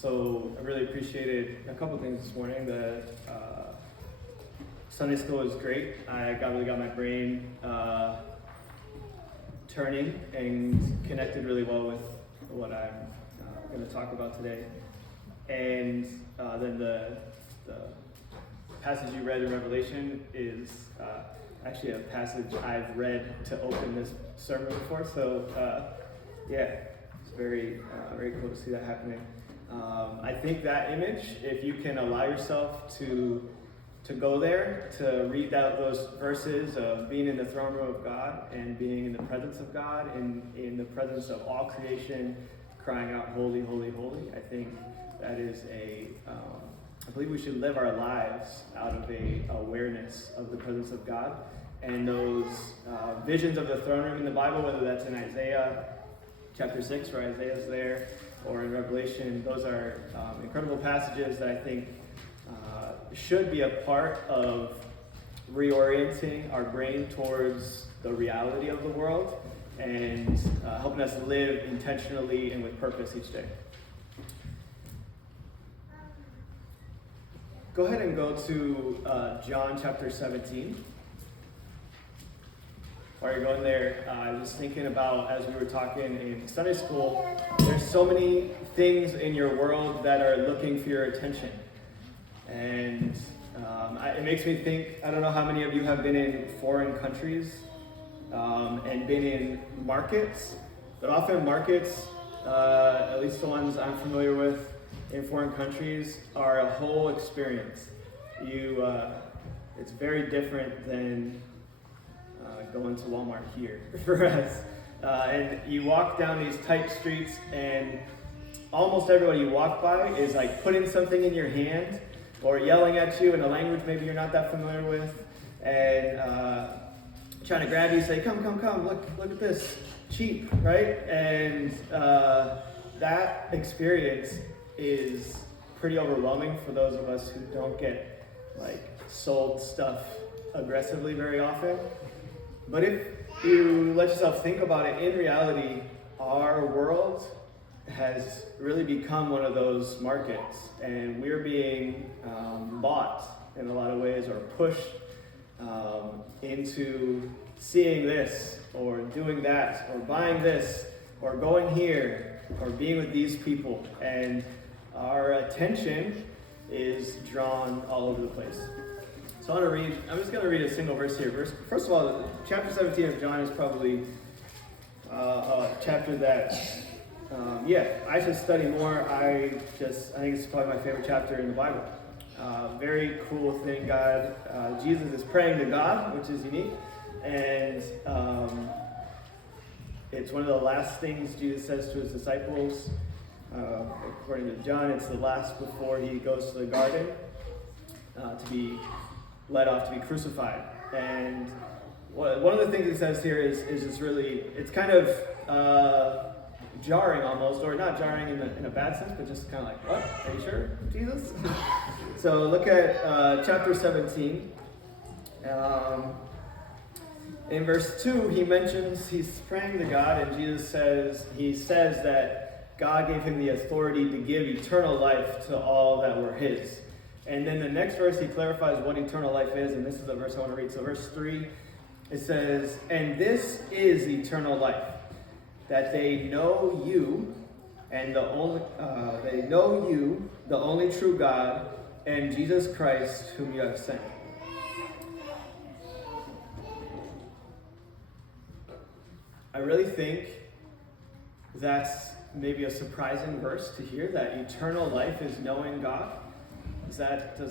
So I really appreciated a couple things this morning. The Sunday school was great. I really got my brain turning and connected really well with what I'm going to talk about today. And then the passage you read in Revelation is actually a passage I've read to open this sermon before. So it's very cool to see that happening. I think that image, if you can allow yourself to go there, to read out those verses of being in the throne room of God and being in the presence of God and in the presence of all creation, crying out, holy, holy, holy. I think that is I believe we should live our lives out of a awareness of the presence of God. And those visions of the throne room in the Bible, whether that's in Isaiah chapter 6, where Isaiah's there, or in Revelation, those are incredible passages that I think should be a part of reorienting our brain towards the reality of the world and helping us live intentionally and with purpose each day. Go ahead and go to John chapter 17. While you're going there, I was thinking about, as we were talking in Sunday school, there's so many things in your world that are looking for your attention. And it makes me think, I don't know how many of you have been in foreign countries and been in markets, but often markets, at least the ones I'm familiar with in foreign countries, are a whole experience. It's very different than going to Walmart here for us. And you walk down these tight streets and almost everybody you walk by is like putting something in your hand or yelling at you in a language maybe you're not that familiar with and trying to grab you, say, come, look at this, cheap, right? And that experience is pretty overwhelming for those of us who don't get like sold stuff aggressively very often. But if you let yourself think about it, in reality, our world has really become one of those markets, and we're being bought in a lot of ways, or pushed into seeing this, or doing that, or buying this, or going here, or being with these people, and our attention is drawn all over the place. So I'm just going to read a single verse here. First of all, chapter 17 of John is probably a chapter that, I should study more. I think it's probably my favorite chapter in the Bible. Very cool thing. Jesus is praying to God, which is unique. And it's one of the last things Jesus says to his disciples. According to John, it's the last before he goes to the garden to be led off to be crucified. And one of the things he says here is just really, it's kind of jarring almost, or not jarring in a bad sense, but just kind of like, what? Are you sure, Jesus? So look at chapter 17. In verse 2, he's praying to God, and he says that God gave him the authority to give eternal life to all that were his. And then the next verse, he clarifies what eternal life is, and this is the verse I want to read. So verse 3, it says, "And this is eternal life, that they know you, and the only true God, and Jesus Christ, whom you have sent." I really think that's maybe a surprising verse to hear, that eternal life is knowing God. Does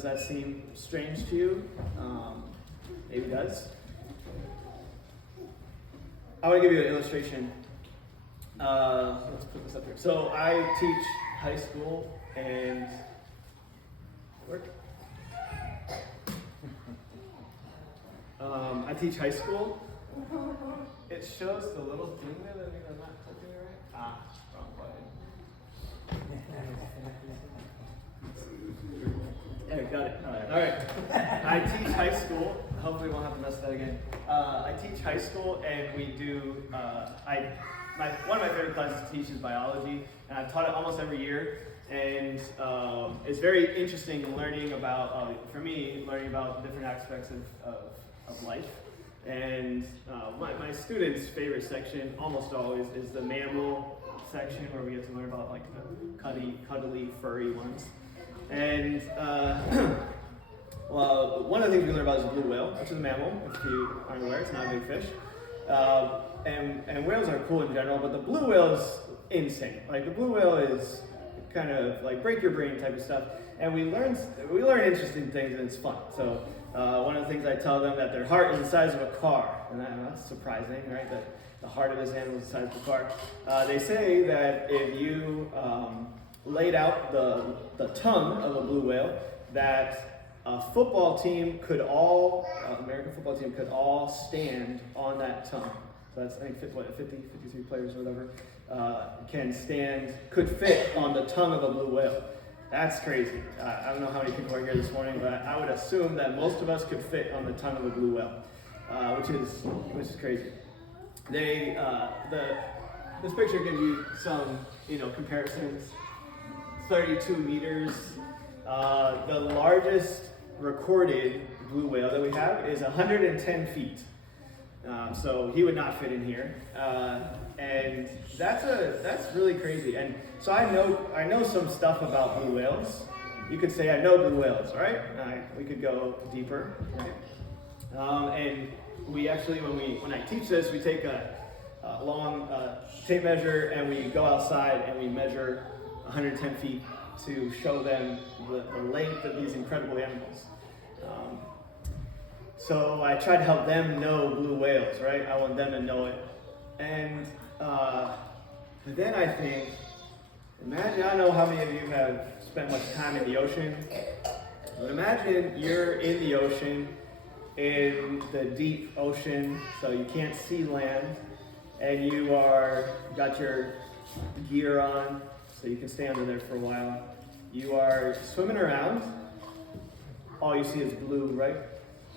that seem strange to you? Maybe it does. I want to give you an illustration. Let's put this up here. So I teach high school and I teach high school. It shows the little thing there that maybe I'm not clicking it right. Wrong button. There, got it. All right. I teach high school. Hopefully, we won't have to mess that again. I teach high school, and we do. One of my favorite classes to teach is biology, and I've taught it almost every year. And it's very interesting learning about, for me, learning about different aspects of life. And my students' favorite section, almost always, is the mammal section, where we get to learn about like the cuddly, furry ones. And well, one of the things we learn about is the blue whale, which is a mammal. If you aren't aware, it's not a big fish. And whales are cool in general, but the blue whale is insane. Like the blue whale is kind of like break your brain type of stuff. And we learn interesting things, and it's fun. So one of the things I tell them, that their heart is the size of a car, and that's surprising, right? That the heart of this animal is the size of a car. They say that if you laid out the tongue of a blue whale, that a football team could all, American football team could all stand on that tongue. So that's, I think, 53 players or whatever, could fit on the tongue of a blue whale. That's crazy. I don't know how many people are here this morning, but I would assume that most of us could fit on the tongue of a blue whale, which is crazy. This picture gives you some, comparisons. 32 meters. The largest recorded blue whale that we have is 110 feet. So he would not fit in here. And that's really crazy. And so I know some stuff about blue whales. You could say I know blue whales, right? We could go deeper. Right? And we actually, when I teach this, we take a long tape measure and we go outside and we measure 110 feet to show them the length of these incredible animals. So I try to help them know blue whales, right? I want them to know it. And then I think, imagine, I don't know how many of you have spent much time in the ocean, but imagine you're in the ocean, in the deep ocean, so you can't see land, and you got your gear on, so you can stay under there for a while. You are swimming around, all you see is blue, right?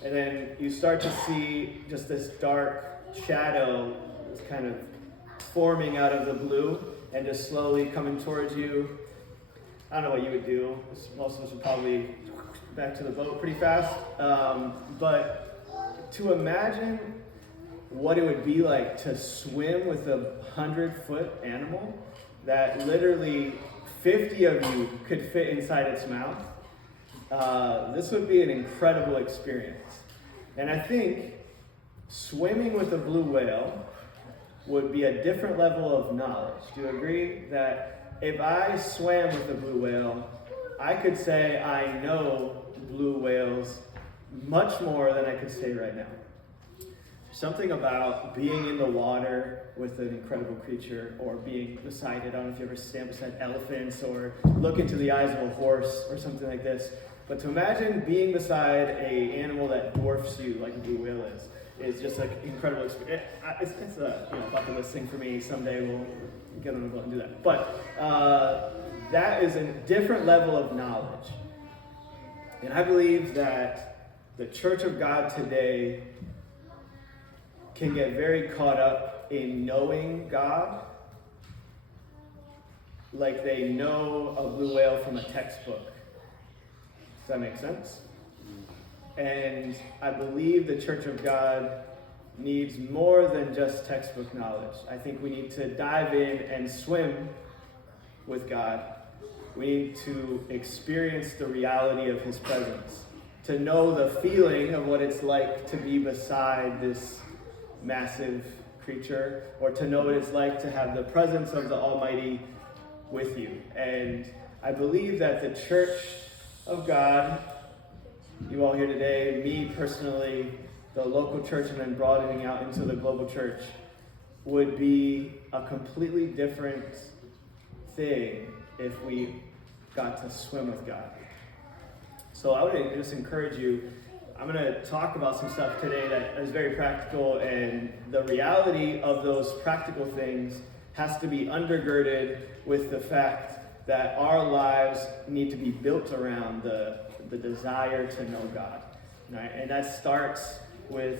And then you start to see just this dark shadow that's kind of forming out of the blue and just slowly coming towards you. I don't know what you would do. Most of us would probably back to the boat pretty fast. But to imagine what it would be like to swim with a 100-foot animal that literally 50 of you could fit inside its mouth, this would be an incredible experience. And I think swimming with a blue whale would be a different level of knowledge. Do you agree that if I swam with a blue whale, I could say I know blue whales much more than I could say right now? Something about being in the water with an incredible creature, or being beside it. I don't know if you ever stand beside elephants or look into the eyes of a horse or something like this. But to imagine being beside an animal that dwarfs you like a blue whale is just an incredible experience. It's a bucket list thing for me. Someday we'll get on the boat and do that. But that is a different level of knowledge. And I believe that the Church of God today can get very caught up in knowing God like they know a blue whale from a textbook. Does that make sense? And I believe the Church of God needs more than just textbook knowledge. I think we need to dive in and swim with God. We need to experience the reality of His presence, to know the feeling of what it's like to be beside this massive creature, or to know what it's like to have the presence of the Almighty with you. And I believe that the Church of God, you all here today, me personally, the local church, and then broadening out into the global church, would be a completely different thing if we got to swim with God. So I would just encourage you. I'm going to talk about some stuff today that is very practical, and the reality of those practical things has to be undergirded with the fact that our lives need to be built around the desire to know God. Right? And that starts with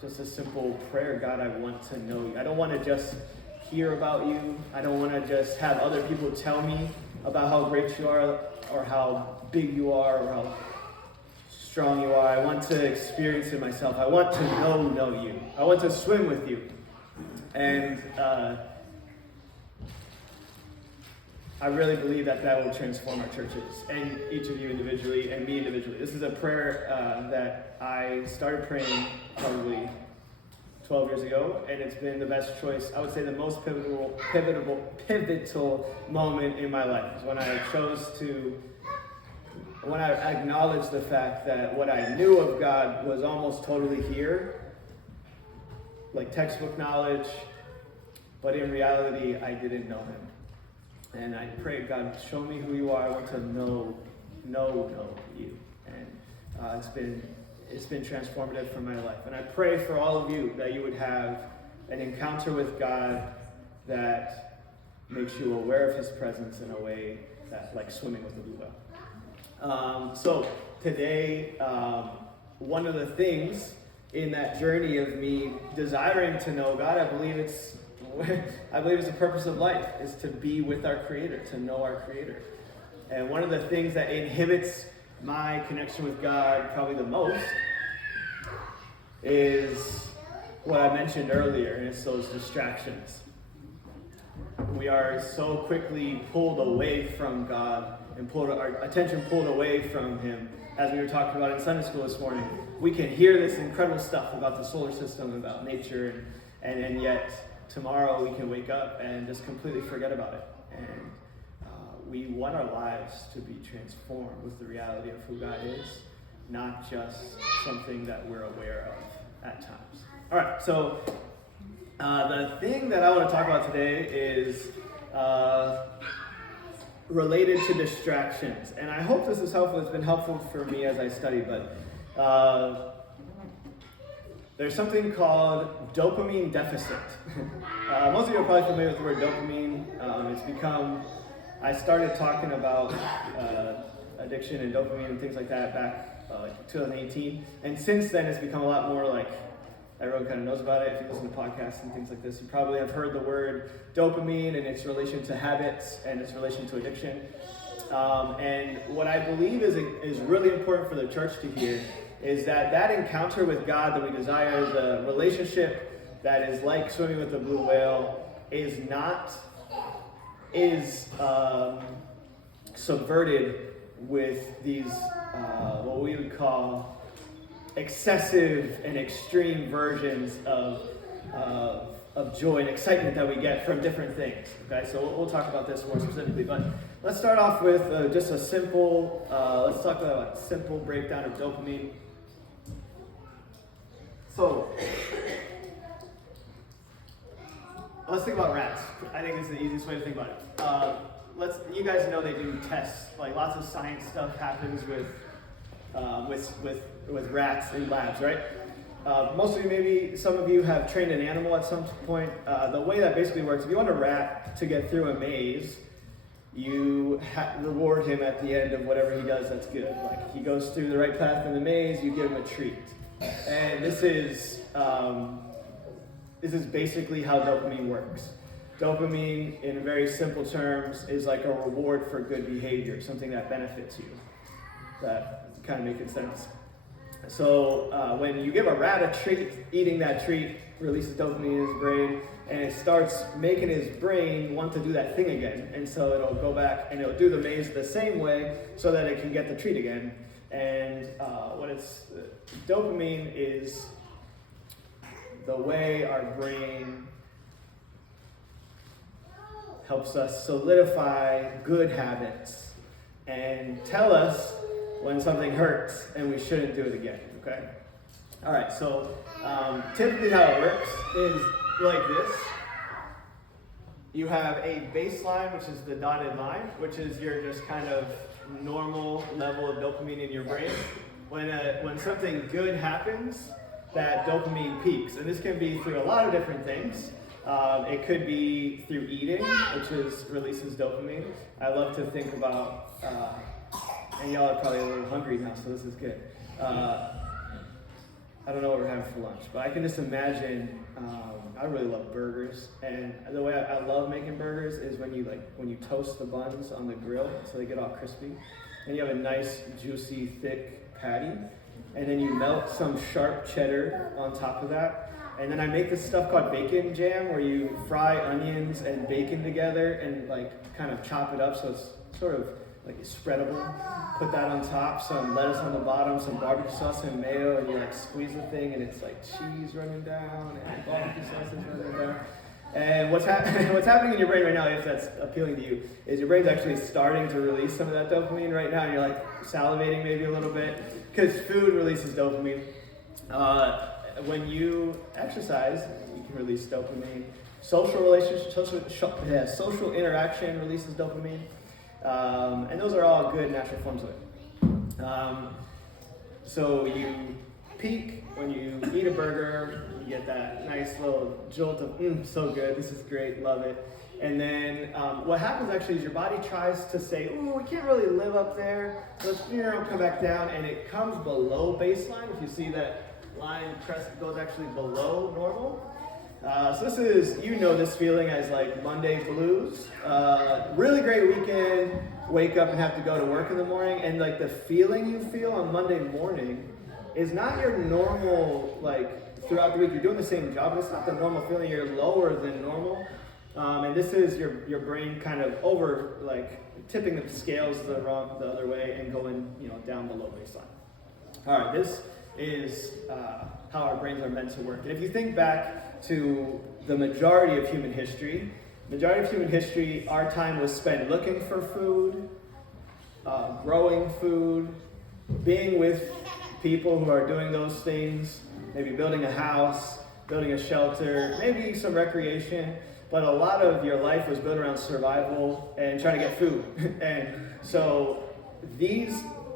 just a simple prayer. God, I want to know you. I don't want to just hear about you. I don't want to just have other people tell me about how great you are, or how big you are, or how strong you are. I want to experience it myself. I want to know you. I want to swim with you. And I really believe that will transform our churches, and each of you individually, and me individually. This is a prayer that I started praying probably 12 years ago, and it's been the best choice. I would say the most pivotal moment in my life is when I acknowledged the fact that what I knew of God was almost totally here, like textbook knowledge, but in reality, I didn't know him. And I prayed, God, show me who you are. I want to know you. And it's been transformative for my life. And I pray for all of you that you would have an encounter with God that makes you aware of his presence in a way that, like swimming with a blue whale. So today, one of the things in that journey of me desiring to know God, I believe it's the purpose of life, is to be with our Creator, to know our Creator. And one of the things that inhibits my connection with God probably the most is what I mentioned earlier, and it's those distractions. We are so quickly pulled away from God and our attention pulled away from him. As we were talking about in Sunday school this morning, we can hear this incredible stuff about the solar system, about nature, and yet tomorrow we can wake up and just completely forget about it. And we want our lives to be transformed with the reality of who God is, not just something that we're aware of at times. All right, so the thing that I want to talk about today is related to distractions. And I hope this is helpful. It's been helpful for me as I study, but there's something called dopamine deficit. Most of you are probably familiar with the word dopamine. I started talking about addiction and dopamine and things like that back like 2018. And since then, it's become a lot more like everyone kind of knows about it. If you listen to podcasts and things like this, you probably have heard the word dopamine and its relation to habits and its relation to addiction. And what I believe is really important for the church to hear is that encounter with God that we desire, the relationship that is like swimming with the blue whale, is subverted with these what we would call excessive and extreme versions of joy and excitement that we get from different things. Okay, so we'll talk about this more specifically, but let's start off with just a simple. Let's talk about a simple breakdown of dopamine. So let's think about rats. I think it's the easiest way to think about it. You guys know they do tests. Like lots of science stuff happens with rats in labs, right? Most of you, maybe some of you, have trained an animal at some point. The way that basically works, if you want a rat to get through a maze, you reward him at the end of whatever he does that's good. Like he goes through the right path in the maze, you give him a treat. And this is basically how dopamine works. Dopamine, in very simple terms, is like a reward for good behavior, something that benefits you. That kind of making sense. So when you give a rat a treat, eating that treat releases dopamine in his brain, and it starts making his brain want to do that thing again. And so it'll go back and it'll do the maze the same way so that it can get the treat again. And dopamine is the way our brain helps us solidify good habits and tell us when something hurts and we shouldn't do it again, okay? All right, so typically how it works is like this. You have a baseline, which is the dotted line, which is your just kind of normal level of dopamine in your brain. When something good happens, that dopamine peaks. And this can be through a lot of different things. It could be through eating, which releases dopamine. I love to think about, and y'all are probably a little hungry now, so this is good. I don't know what we're having for lunch, but I can just imagine. I really love burgers, and the way I love making burgers is when you toast the buns on the grill so they get all crispy, and you have a nice, juicy, thick patty, and then you melt some sharp cheddar on top of that, and then I make this stuff called bacon jam where you fry onions and bacon together and like kind of chop it up so it's sort of like spreadable. Put that on top, some lettuce on the bottom, some barbecue sauce and mayo, and you like squeeze the thing and it's like cheese running down and barbecue sauce is running down. And what's happening in your brain right now, if that's appealing to you, is your brain's actually starting to release some of that dopamine right now, and you're like salivating maybe a little bit, because food releases dopamine. When you exercise, you can release dopamine. Social interaction releases dopamine. And those are all good natural forms of it. So you peak when you eat a burger, you get that nice little jolt of, so good, this is great, love it. And then what happens actually is your body tries to say, ooh, we can't really live up there, let's come back down, and it comes below baseline. If you see that line crest goes actually below normal. So this is, this feeling as like Monday blues. Really great weekend, wake up and have to go to work in the morning, and like the feeling you feel on Monday morning is not your normal, like throughout the week, you're doing the same job, but it's not the normal feeling, you're lower than normal. And this is your brain kind of over, like tipping the scales the other way and going, down below baseline. All right, this is how our brains are meant to work. And if you think back to the majority of human history, our time was spent looking for food, growing food, being with people who are doing those things, maybe building a house, building a shelter, maybe some recreation, but a lot of your life was built around survival and trying to get food. And so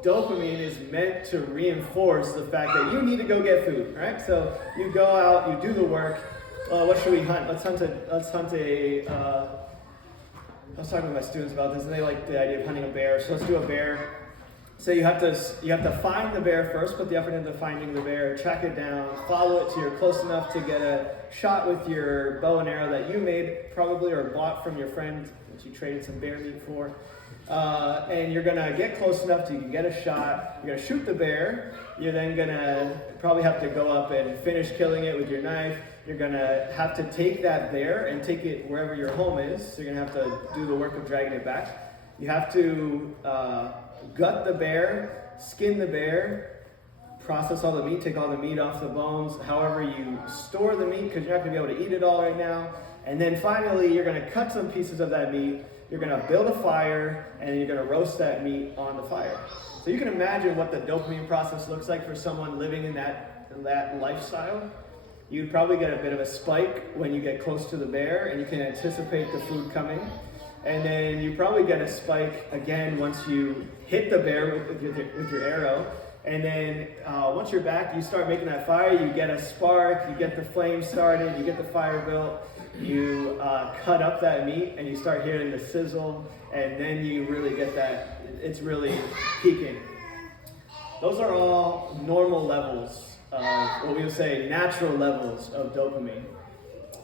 dopamine is meant to reinforce the fact that you need to go get food, right? So you go out, you do the work. What should we hunt? Let's hunt a I was talking to my students about this, and they like the idea of hunting a bear. So let's do a bear. So you have to find the bear first, put the effort into finding the bear, track it down, follow it till you're close enough to get a shot with your bow and arrow that you made probably or bought from your friend that you traded some bear meat for. And you're gonna get close enough so you can get a shot. You're gonna shoot the bear. You're then gonna probably have to go up and finish killing it with your knife. You're gonna have to take that bear and take it wherever your home is. So you're gonna have to do the work of dragging it back. You have to gut the bear, skin the bear, process all the meat, take all the meat off the bones, however you store the meat, because you're not gonna be able to eat it all right now. And then finally, you're gonna cut some pieces of that meat. You're gonna build a fire, and you're gonna roast that meat on the fire. So you can imagine what the dopamine process looks like for someone living in that lifestyle. You'd probably get a bit of a spike when you get close to the bear, and you can anticipate the food coming. And then you probably get a spike again once you hit the bear with your arrow. And then once you're back, you start making that fire, you get a spark, you get the flame started, you get the fire built, you cut up that meat, and you start hearing the sizzle, and then you really get that, it's really peaking. Those are all normal levels of what we would say natural levels of dopamine.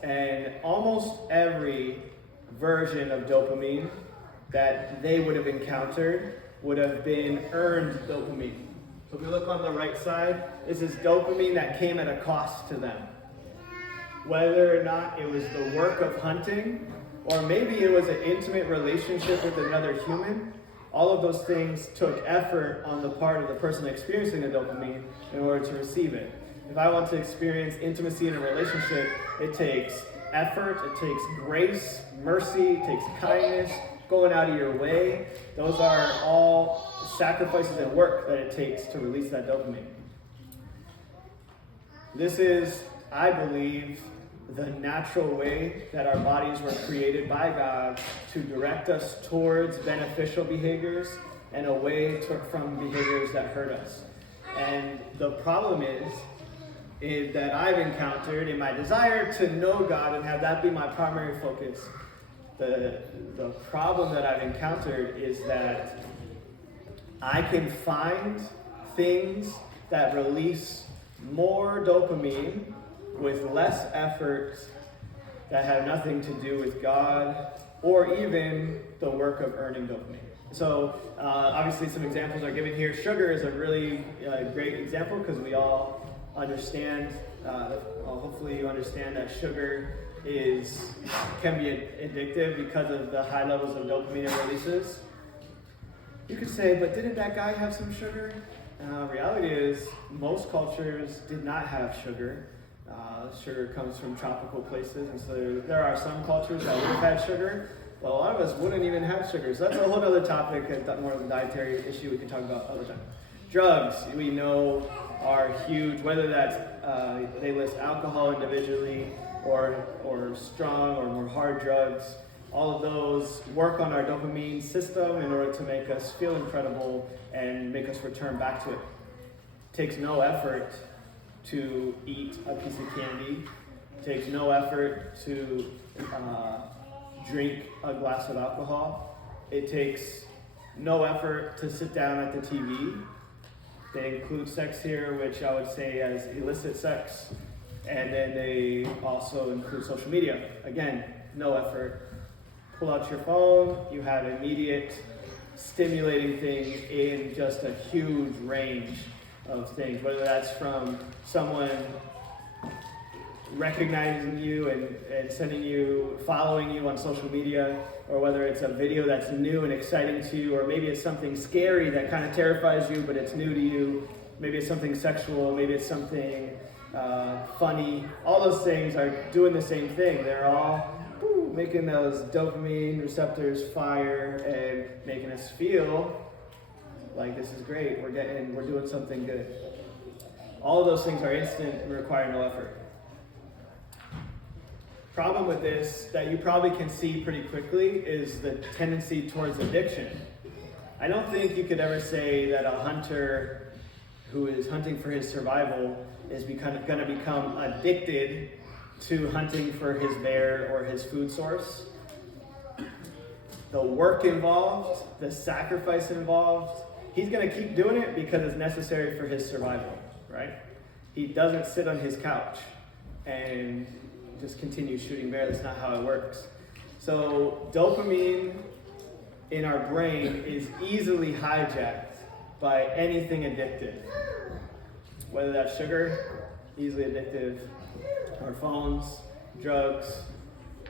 And almost every version of dopamine that they would have encountered would have been earned dopamine. So if we look on the right side, this is dopamine that came at a cost to them. Whether or not it was the work of hunting, or maybe it was an intimate relationship with another human, all of those things took effort on the part of the person experiencing the dopamine in order to receive it. If I want to experience intimacy in a relationship, it takes effort, it takes grace, mercy, it takes kindness, going out of your way. Those are all sacrifices and work that it takes to release that dopamine. This is, I believe, the natural way that our bodies were created by God to direct us towards beneficial behaviors and away from behaviors that hurt us. And the problem is that I've encountered in my desire to know God and have that be my primary focus. The problem that I've encountered is that I can find things that release more dopamine with less effort that have nothing to do with God or even the work of earning dopamine. So obviously some examples are given here. Sugar is a really great example because we all understand, hopefully you understand that sugar can be addictive because of the high levels of dopamine it releases. You could say, but didn't that guy have some sugar? Reality is, most cultures did not have sugar. Sugar comes from tropical places, and so there are some cultures that would have had sugar, but a lot of us wouldn't even have sugar. So that's a whole other topic, more of a dietary issue we can talk about other time. Drugs, we know, are huge, whether that's, they list alcohol individually, or strong or more hard drugs. All of those work on our dopamine system in order to make us feel incredible and make us return back to it. It takes no effort to eat a piece of candy. It takes no effort to drink a glass of alcohol. It takes no effort to sit down at the TV. They include sex here, which I would say as illicit sex. And then they also include social media. Again, no effort. Pull out your phone, you have immediate stimulating things in just a huge range of things, whether that's from someone recognizing you and following you on social media, or whether it's a video that's new and exciting to you, or maybe it's something scary that kind of terrifies you, but it's new to you. Maybe it's something sexual, maybe it's something funny. All those things are doing the same thing. They're all making those dopamine receptors fire and making us feel like this is great. We're doing something good. All of those things are instant and require no effort. Problem with this that you probably can see pretty quickly is the tendency towards addiction. I don't think you could ever say that a hunter who is hunting for his survival is going to become addicted to hunting for his bear or his food source. The work involved, the sacrifice involved, he's going to keep doing it because it's necessary for his survival, right? He doesn't sit on his couch and just continue shooting bear. That's not how it works. So dopamine in our brain is easily hijacked by anything addictive. Whether that's sugar, easily addictive, our phones, drugs,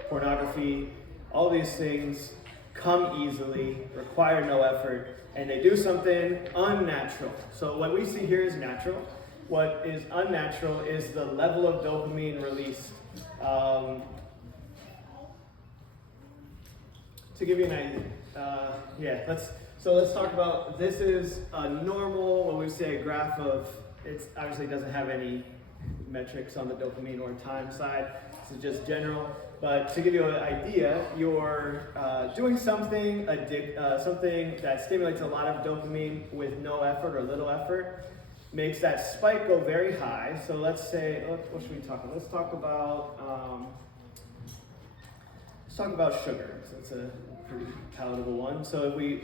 pornography, all these things come easily, require no effort, and they do something unnatural. So what we see here is natural. What is unnatural is the level of dopamine released. To give you an idea, let's talk about, this is a normal, when we say a graph of, it obviously doesn't have any metrics on the dopamine or time side. This is just general. But to give you an idea, you're doing something that stimulates a lot of dopamine with no effort or little effort, makes that spike go very high. So let's say, what should we talk about? Let's talk about sugar. So it's a pretty palatable one. So if we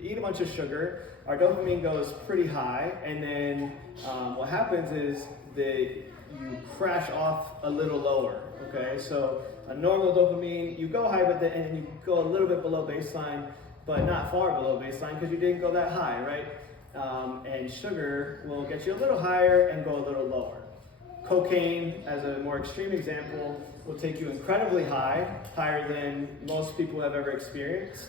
eat a bunch of sugar, our dopamine goes pretty high, and then what happens is you crash off a little lower, okay? So a normal dopamine, you go high, and then you go a little bit below baseline, but not far below baseline because you didn't go that high, right? And sugar will get you a little higher and go a little lower. Cocaine, as a more extreme example, will take you incredibly high, higher than most people have ever experienced,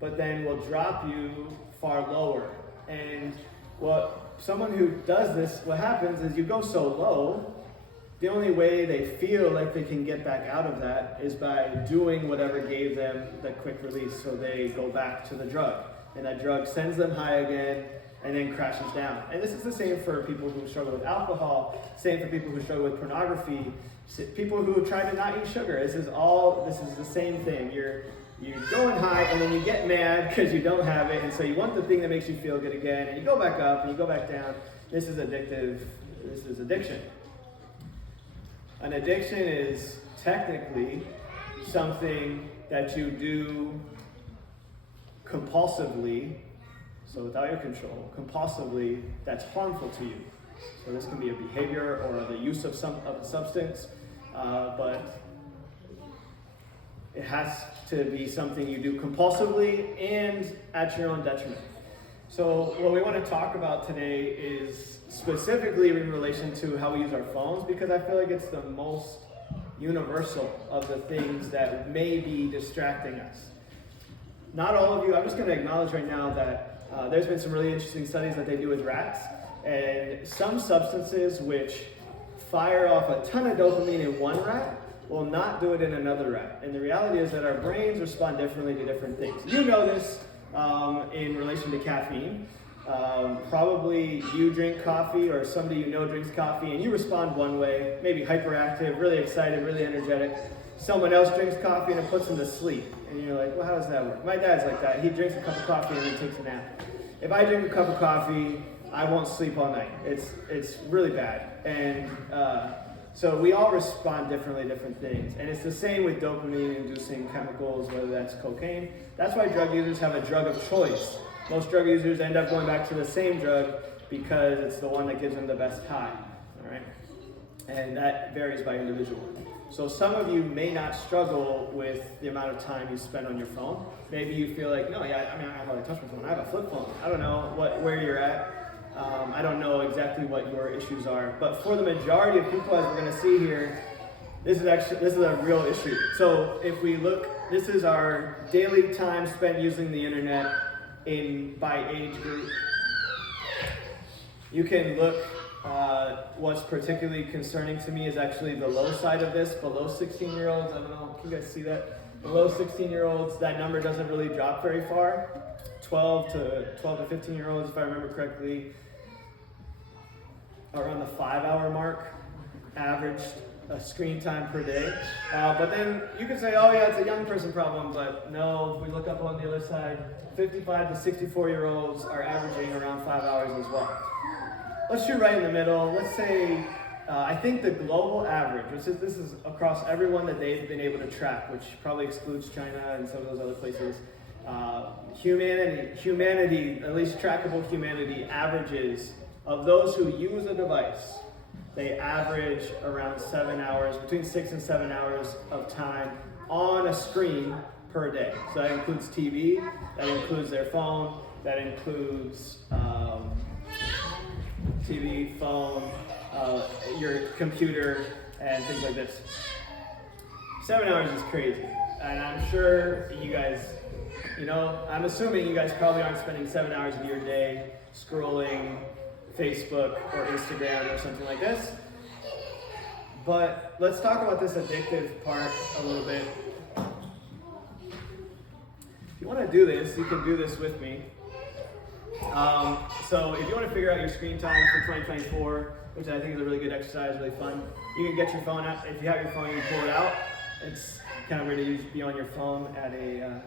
but then will drop you far lower. And someone who does this, what happens is you go so low, the only way they feel like they can get back out of that is by doing whatever gave them the quick release. So they go back to the drug, and that drug sends them high again and then crashes down. And this is the same for people who struggle with alcohol, same for people who struggle with pornography, people who try to not eat sugar. This is the same thing. You're going high, and then you get mad because you don't have it, and so you want the thing that makes you feel good again, and you go back up, and you go back down. This is addictive. This is addiction. An addiction is technically something that you do compulsively, so without your control, compulsively, that's harmful to you. So this can be a behavior or the use of a substance, but it has to be something you do compulsively and at your own detriment. So what we want to talk about today is specifically in relation to how we use our phones, because I feel like it's the most universal of the things that may be distracting us. Not all of you, I'm just going to acknowledge right now that there's been some really interesting studies that they do with rats, and some substances which fire off a ton of dopamine in one rat will not do it in another rat. And the reality is that our brains respond differently to different things. You know this in relation to caffeine. Probably you drink coffee, or somebody you know drinks coffee, and you respond one way, maybe hyperactive, really excited, really energetic. Someone else drinks coffee and it puts them to sleep. And you're like, well, how does that work? My dad's like that. He drinks a cup of coffee and then takes a nap. If I drink a cup of coffee, I won't sleep all night. It's really bad. And so we all respond differently to different things. And it's the same with dopamine-inducing chemicals, whether that's cocaine. That's why drug users have a drug of choice. Most drug users end up going back to the same drug because it's the one that gives them the best high. All right? And that varies by individual. So some of you may not struggle with the amount of time you spend on your phone. Maybe you feel like, no, yeah, I hardly touch my phone. I have a flip phone. I don't know where you're at. I don't know exactly what your issues are, but for the majority of people, as we're going to see here, this is a real issue. So if we look, this is our daily time spent using the internet by age group. You can look. What's particularly concerning to me is actually the low side of this, below 16-year-olds. I don't know, can you guys see that? Below 16-year-olds, that number doesn't really drop very far. 12 to 15-year-olds, if I remember correctly, around the 5-hour mark, average screen time per day. But then you could say, oh yeah, it's a young person problem, but no, if we look up on the other side, 55 to 64-year-olds are averaging around 5 hours as well. Let's shoot right in the middle. Let's say, I think the global average, this is across everyone that they've been able to track, which probably excludes China and some of those other places. Humanity, at least trackable humanity, averages, of those who use a device, they average around 7 hours, between 6 and 7 hours of time on a screen per day. So that includes TV, that includes their phone, that includes TV, phone, your computer, and things like this. 7 hours is crazy. And I'm sure you guys, I'm assuming you guys probably aren't spending 7 hours of your day scrolling Facebook or Instagram or something like this. But let's talk about this addictive part a little bit. If you want to do this, you can do this with me. So if you want to figure out your screen time for 2024, which I think is a really good exercise, really fun, you can get your phone out. If you have your phone, you can pull it out. It's kind of weird to be on your phone at a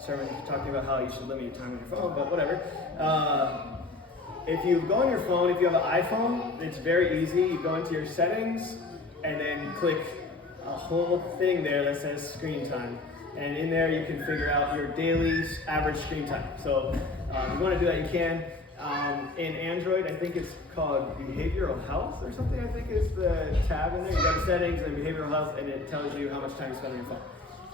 sermon talking about how you should limit your time on your phone, but whatever. If you go on your phone, if you have an iPhone, it's very easy. You go into your settings and then click a whole thing there that says screen time. And in there you can figure out your daily average screen time. So if you want to do that, you can. In Android, I think it's called behavioral health or something, I think is the tab in there. You go to settings and behavioral health, and it tells you how much time you spend on your phone.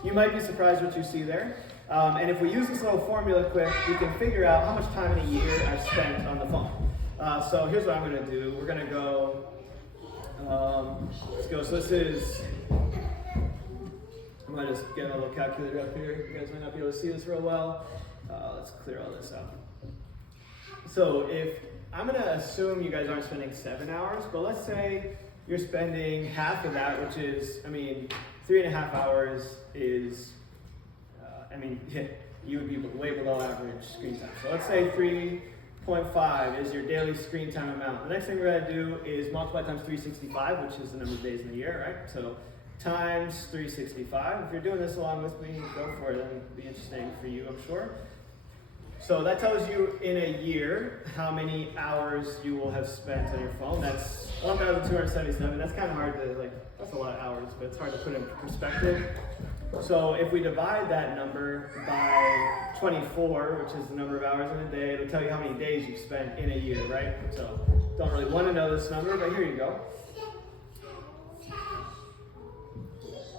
You might be surprised what you see there. And if we use this little formula quick, we can figure out how much time in a year I've spent on the phone. So here's what I'm going to do. We're going to go, let's go. So this is, I might just get a little calculator up here. You guys might not be able to see this real well. Let's clear all this out. So if, I'm going to assume you guys aren't spending 7 hours, but let's say you're spending half of that, which is, 3.5 hours is, you would be way below average screen time. So let's say 3.5 is your daily screen time amount. The next thing we're going to do is multiply times 365, which is the number of days in the year, right? So times 365. If you're doing this along with me, go for it. It'll be interesting for you, I'm sure. So that tells you in a year how many hours you will have spent on your phone. That's 1,277. That's kind of hard to, that's a lot of hours, but it's hard to put in perspective. So if we divide that number by 24, which is the number of hours in a day, it'll tell you how many days you've spent in a year, right? So don't really want to know this number, but here you go.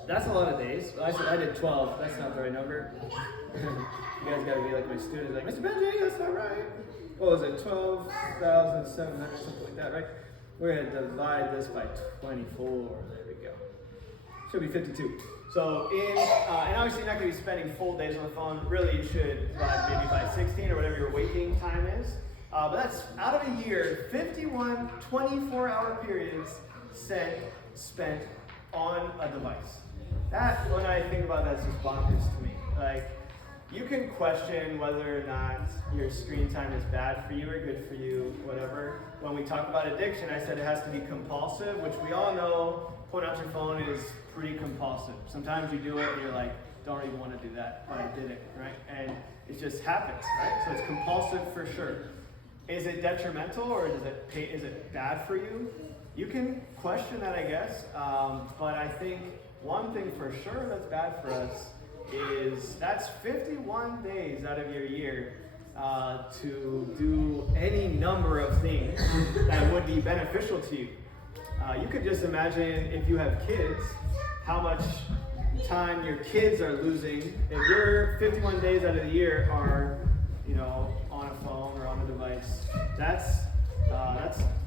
That's a lot of days. Well, I did 12. That's not the right number. You guys got to be like my students, like, Mr. Benji, that's not right. What was it, 12,700, something like that, right? We're going to divide this by 24. There we go. Should be 52. So and obviously you're not going to be spending full days on the phone. Really, you should divide maybe by 16 or whatever your waking time is. But that's out of a year, 51 24-hour periods spent on a device. That, when I think about that, it's just bonkers to me. Like, you can question whether or not your screen time is bad for you or good for you, whatever. When we talk about addiction, I said it has to be compulsive, which we all know pulling out your phone is pretty compulsive. Sometimes you do it and you're like, don't even want to do that, but I did it, right? And it just happens, right? So it's compulsive for sure. Is it detrimental or is it bad for you? You can question that, I guess, but I think one thing for sure that's bad for us is that's 51 days out of your year to do any number of things that would be beneficial to you. You could just imagine if you have kids, how much time your kids are losing. If your 51 days out of the year are, on a phone or on a device, that's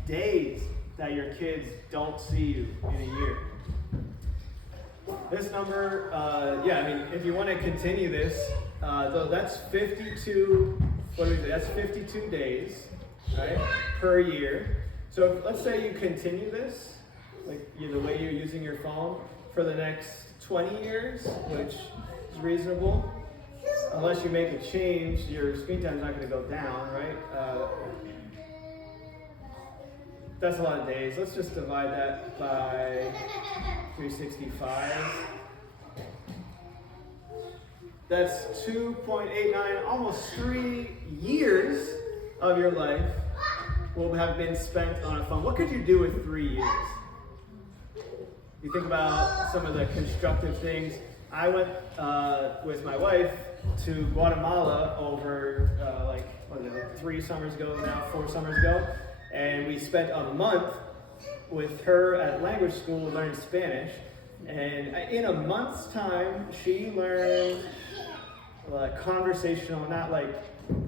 days that your kids don't see you in a year. This number, if you want to continue this, though that's 52, that's 52 days, right, per year. So let's say you continue this, like the way you're using your phone, for the next 20 years, which is reasonable. Unless you make a change, your screen time is not going to go down, right? That's a lot of days. Let's just divide that by 365. That's 2.89, almost 3 years of your life will have been spent on a phone. What could you do with 3 years? You think about some of the constructive things. I went with my wife to Guatemala over 3 summers ago now, 4 summers ago. And we spent a month with her at language school learning Spanish. And in a month's time, she learned conversational, not like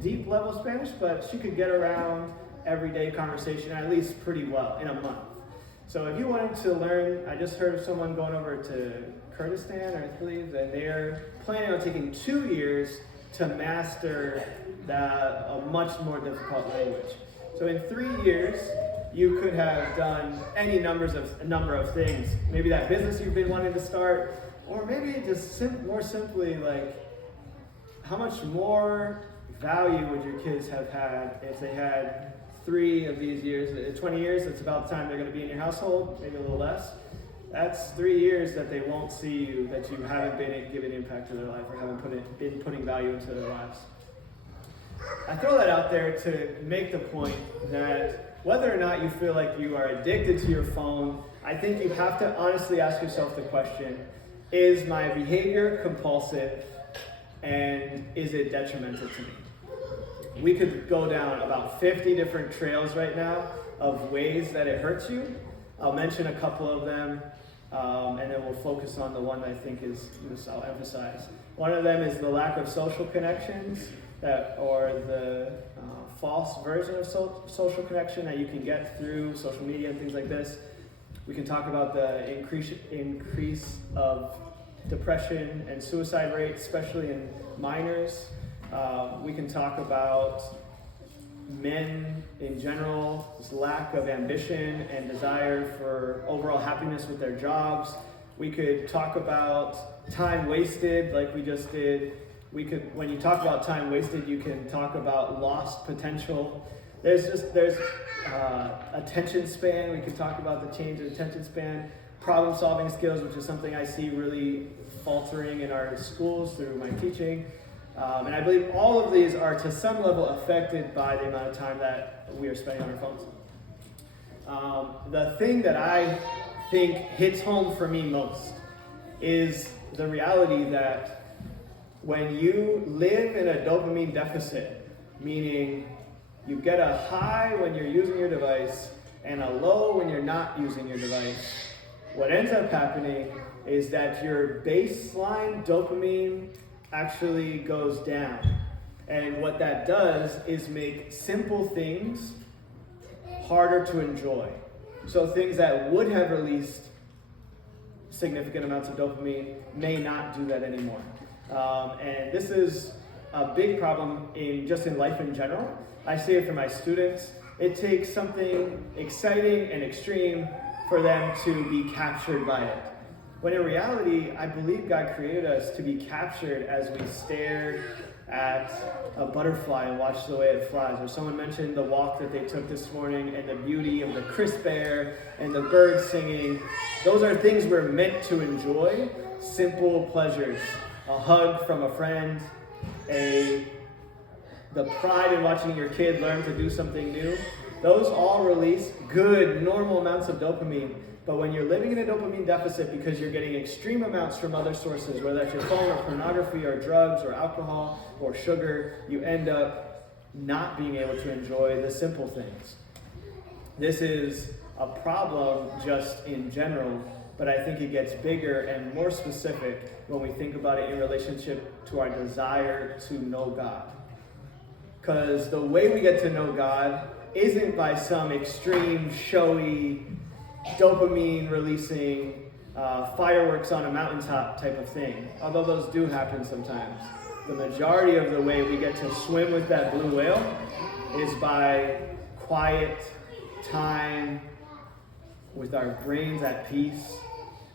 deep level Spanish, but she could get around everyday conversation at least pretty well in a month. So if you wanted to learn, I just heard of someone going over to Kurdistan, I believe, and they're planning on taking 2 years to master a much more difficult language. So in 3 years, you could have done any number of things. Maybe that business you've been wanting to start, or maybe just more simply, like, how much more value would your kids have had if they had 3 of these years? 20 years, that's about the time they're going to be in your household, maybe a little less. That's 3 years that they won't see you, that you haven't been giving impact to their life or haven't been putting value into their lives. I throw that out there to make the point that whether or not you feel like you are addicted to your phone, I think you have to honestly ask yourself the question, is my behavior compulsive and is it detrimental to me? We could go down about 50 different trails right now of ways that it hurts you. I'll mention a couple of them, and then we'll focus on the one that I think I'll emphasize. One of them is the lack of social connections, or the false version of social connection that you can get through social media and things like this. We can talk about the increase of depression and suicide rates, especially in minors. We can talk about men in general, this lack of ambition and desire for overall happiness with their jobs. We could talk about time wasted, like we just did. When you talk about time wasted, you can talk about lost potential. There's attention span. We can talk about the change in attention span. Problem solving skills, which is something I see really faltering in our schools through my teaching. And I believe all of these are to some level affected by the amount of time that we are spending on our phones. The thing that I think hits home for me most is the reality that when you live in a dopamine deficit, meaning you get a high when you're using your device and a low when you're not using your device, what ends up happening is that your baseline dopamine actually goes down. And what that does is make simple things harder to enjoy. So things that would have released significant amounts of dopamine may not do that anymore. And this is a big problem in life in general. I see it for my students. It takes something exciting and extreme for them to be captured by it. When in reality, I believe God created us to be captured as we stare at a butterfly and watch the way it flies. Or someone mentioned the walk that they took this morning and the beauty of the crisp air and the birds singing. Those are things we're meant to enjoy, simple pleasures. A hug from a friend, the pride in watching your kid learn to do something new. Those all release good, normal amounts of dopamine. But when you're living in a dopamine deficit because you're getting extreme amounts from other sources, whether that's your phone or pornography or drugs or alcohol or sugar, you end up not being able to enjoy the simple things. This is a problem just in general, but I think it gets bigger and more specific when we think about it in relationship to our desire to know God. Because the way we get to know God isn't by some extreme, showy, dopamine releasing fireworks on a mountaintop type of thing, although those do happen sometimes. The majority of the way we get to swim with that blue whale is by quiet time with our brains at peace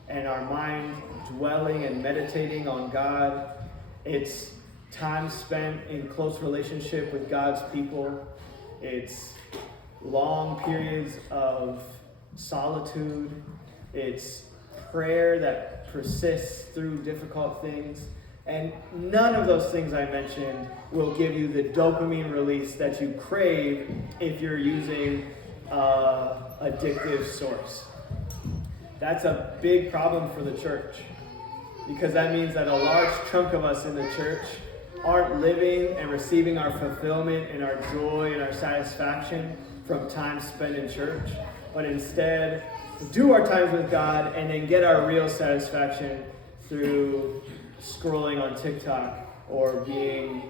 and our mind dwelling and meditating on God. It's time spent in close relationship with God's people. It's long periods of solitude. It's prayer that persists through difficult things. And none of those things I mentioned will give you the dopamine release that you crave if you're using an addictive source. That's a big problem for the church, because that means that a large chunk of us in the church aren't living and receiving our fulfillment and our joy and our satisfaction from time spent in church, but instead do our times with God and then get our real satisfaction through scrolling on TikTok or being,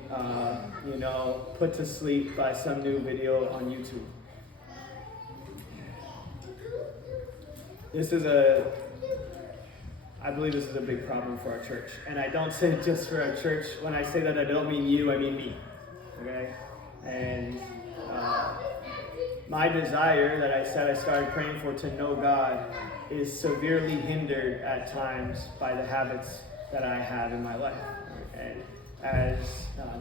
put to sleep by some new video on YouTube. I believe this is a big problem for our church. And I don't say it just for our church. When I say that, I don't mean you, I mean me. Okay? And my desire that I said I started praying for to know God is severely hindered at times by the habits that I have in my life. And as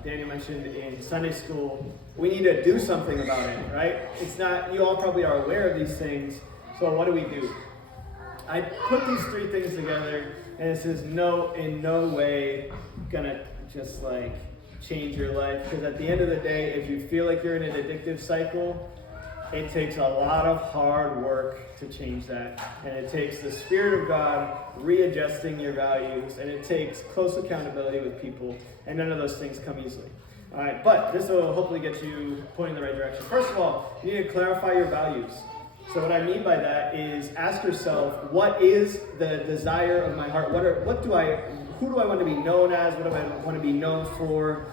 Daniel mentioned in Sunday school, we need to do something about it, right? It's not, you all probably are aware of these things, so what do? I put these three things together, and this is in no way gonna just change your life, because at the end of the day, if you feel like you're in an addictive cycle, it takes a lot of hard work to change that, and it takes the Spirit of God readjusting your values, and it takes close accountability with people, and none of those things come easily. All right, but this will hopefully get you pointing in the right direction. First of all, you need to clarify your values. So what I mean by that is ask yourself, what is the desire of my heart? Who do I want to be known as? What do I want to be known for?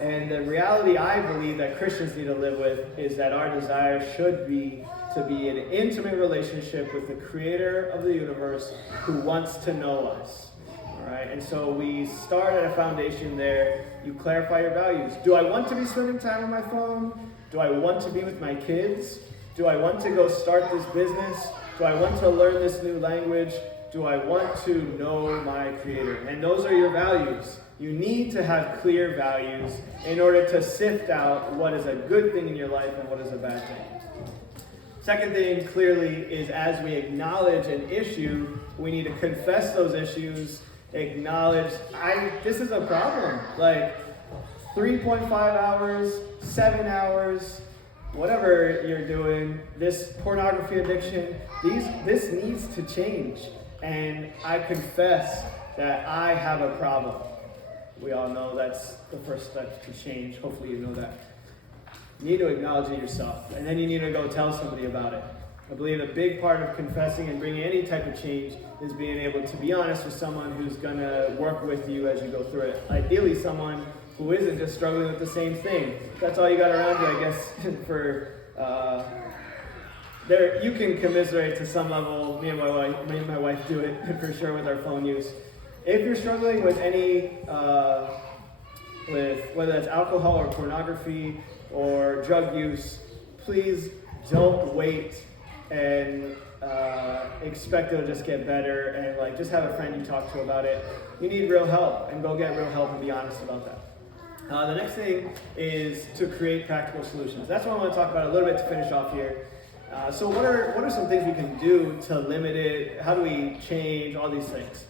And the reality I believe that Christians need to live with is that our desire should be to be in an intimate relationship with the Creator of the universe who wants to know us. All right, and so we start at a foundation there. You clarify your values. Do I want to be spending time on my phone? Do I want to be with my kids? Do I want to go start this business? Do I want to learn this new language? Do I want to know my Creator? And those are your values. You need to have clear values in order to sift out what is a good thing in your life and what is a bad thing. Second thing, clearly, is as we acknowledge an issue, we need to confess those issues, acknowledge, this is a problem. 3.5 hours, 7 hours, whatever you're doing, this pornography addiction, this needs to change. And I confess that I have a problem. We all know that's the first step to change. Hopefully you know that. You need to acknowledge it yourself, and then you need to go tell somebody about it. I believe a big part of confessing and bringing any type of change is being able to be honest with someone who's going to work with you as you go through it. Ideally, someone who isn't just struggling with the same thing. That's all you got around you, I guess, for there. You can commiserate to some level. Me and my wife do it for sure with our phone use. If you're struggling with any, with whether that's alcohol or pornography or drug use, please don't wait and expect it'll just get better and like just have a friend you talk to about it. You need real help, and go get real help and be honest about that. The next thing is to create practical solutions. That's what I want to talk about a little bit to finish off here. So what are some things we can do to limit it? How do we change all these things?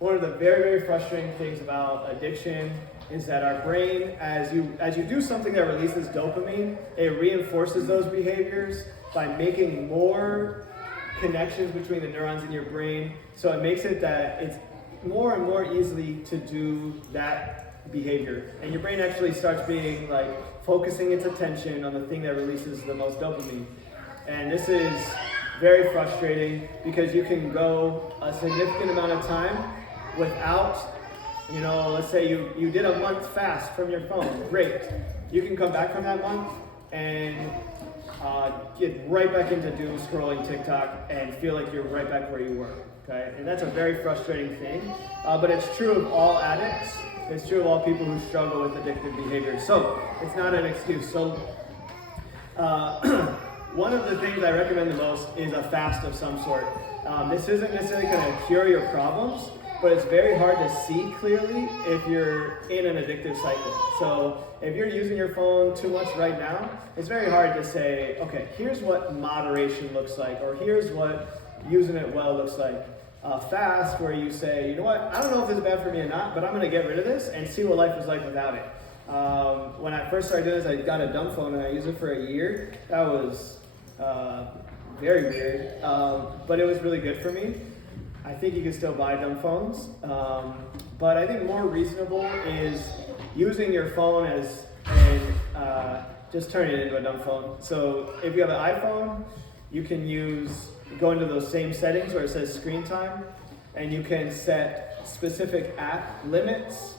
One of the very, very frustrating things about addiction is that our brain, as you do something that releases dopamine, it reinforces those behaviors by making more connections between the neurons in your brain. So it makes it that it's more and more easily to do that behavior. And your brain actually starts being like focusing its attention on the thing that releases the most dopamine. And this is very frustrating because you can go a significant amount of time without, let's say you did a month fast from your phone. Great. You can come back from that month and get right back into doom scrolling TikTok and feel like you're right back where you were. Okay? And that's a very frustrating thing. But it's true of all addicts. It's true of all people who struggle with addictive behavior. So it's not an excuse. So one of the things I recommend the most is a fast of some sort. This isn't necessarily going to cure your problems, but it's very hard to see clearly if you're in an addictive cycle. So if you're using your phone too much right now, it's very hard to say, okay, here's what moderation looks like, or here's what using it well looks like. Fast, where you say, you know what, I don't know if this is bad for me or not, but I'm going to get rid of this and see what life is like without it. When I first started doing this, I got a dumb phone and I used it for a year. That was very weird, but it was really good for me. I think you can still buy dumb phones, but I think more reasonable is using your phone and just turning it into a dumb phone. So if you have an iPhone, you can go into those same settings where it says screen time, and you can set specific app limits,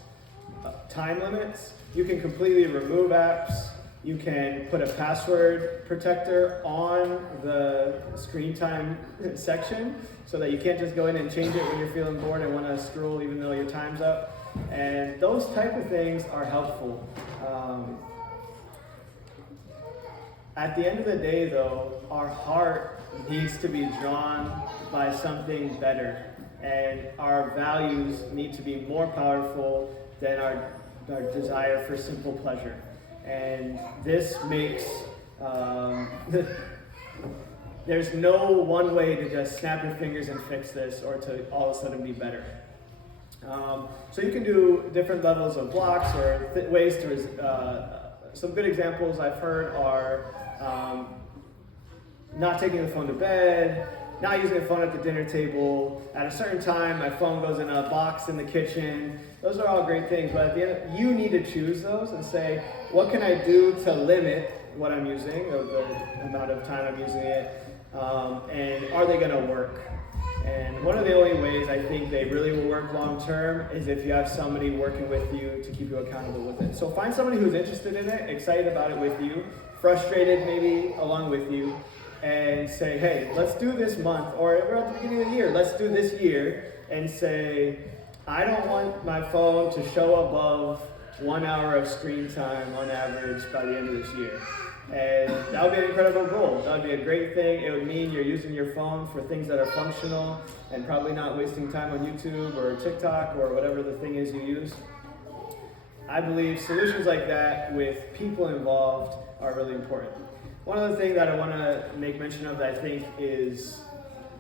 time limits. You can completely remove apps. You can put a password protector on the screen time section so that you can't just go in and change it when you're feeling bored and want to scroll even though your time's up. And those type of things are helpful. At the end of the day, though, our heart needs to be drawn by something better, and our values need to be more powerful than our desire for simple pleasure. And this makes, there's no one way to just snap your fingers and fix this or to all of a sudden be better. So you can do different levels of blocks or ways to, some good examples I've heard are not taking the phone to bed, not using the phone at the dinner table. At a certain time, my phone goes in a box in the kitchen. Those are all great things, but at the end, you need to choose those and say, what can I do to limit what I'm using, or the amount of time I'm using it, and are they going to work? And one of the only ways I think they really will work long term is if you have somebody working with you to keep you accountable with it. So find somebody who's interested in it, excited about it with you, frustrated maybe along with you, and say, hey, let's do this month, or we're at the beginning of the year, let's do this year, and say, I don't want my phone to show above 1 hour of screen time on average by the end of this year. And that would be an incredible goal. That would be a great thing. It would mean you're using your phone for things that are functional and probably not wasting time on YouTube or TikTok or whatever the thing is you use. I believe solutions like that with people involved are really important. One other thing that I want to make mention of that I think is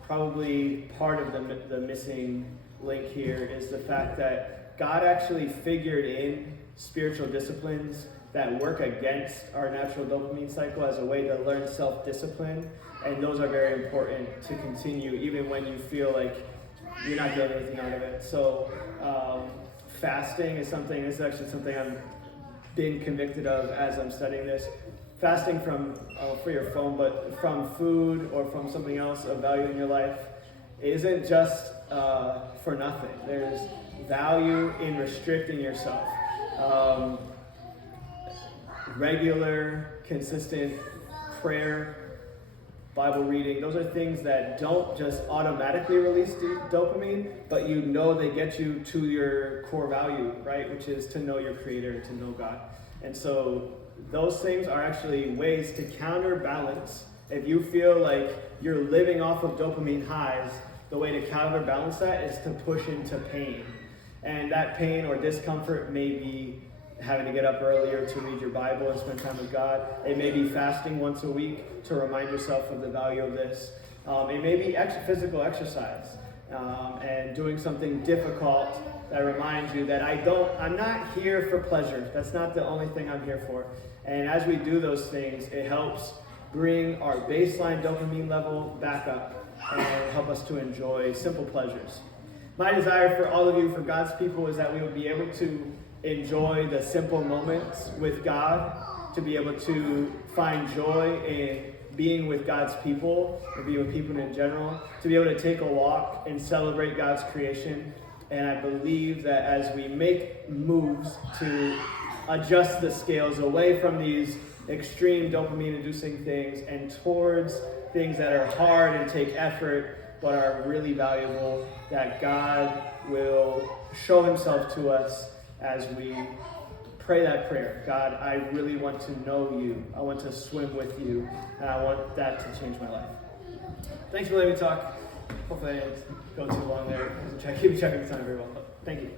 probably part of the missing link here is the fact that God actually figured in spiritual disciplines that work against our natural dopamine cycle as a way to learn self-discipline, and those are very important to continue even when you feel like you're not getting anything out of it. So fasting is actually something I've been convicted of as I'm studying this. Fasting from, for your phone, but from food or from something else of value in your life isn't just for nothing. There's value in restricting yourself. Regular, consistent prayer, Bible reading, those are things that don't just automatically release dopamine, but you know they get you to your core value, right? Which is to know your Creator, to know God. And so those things are actually ways to counterbalance. If you feel like you're living off of dopamine highs, the way to counterbalance that is to push into pain. And that pain or discomfort may be having to get up earlier to read your Bible and spend time with God. It may be fasting once a week to remind yourself of the value of this. It may be physical exercise and doing something difficult that reminds you that I'm not here for pleasure. That's not the only thing I'm here for. And as we do those things, it helps bring our baseline dopamine level back up and help us to enjoy simple pleasures. My desire for all of you, for God's people, is that we would be able to enjoy the simple moments with God, to be able to find joy in being with God's people, or being with people in general, to be able to take a walk and celebrate God's creation. And I believe that as we make moves to adjust the scales away from these extreme dopamine-inducing things and towards things that are hard and take effort but are really valuable, that God will show himself to us as we pray that prayer. God, I really want to know you. I want to swim with you, and I want that to change my life. Thanks for letting me talk. Hopefully I didn't go too long there. Keep checking the time very well. Thank you.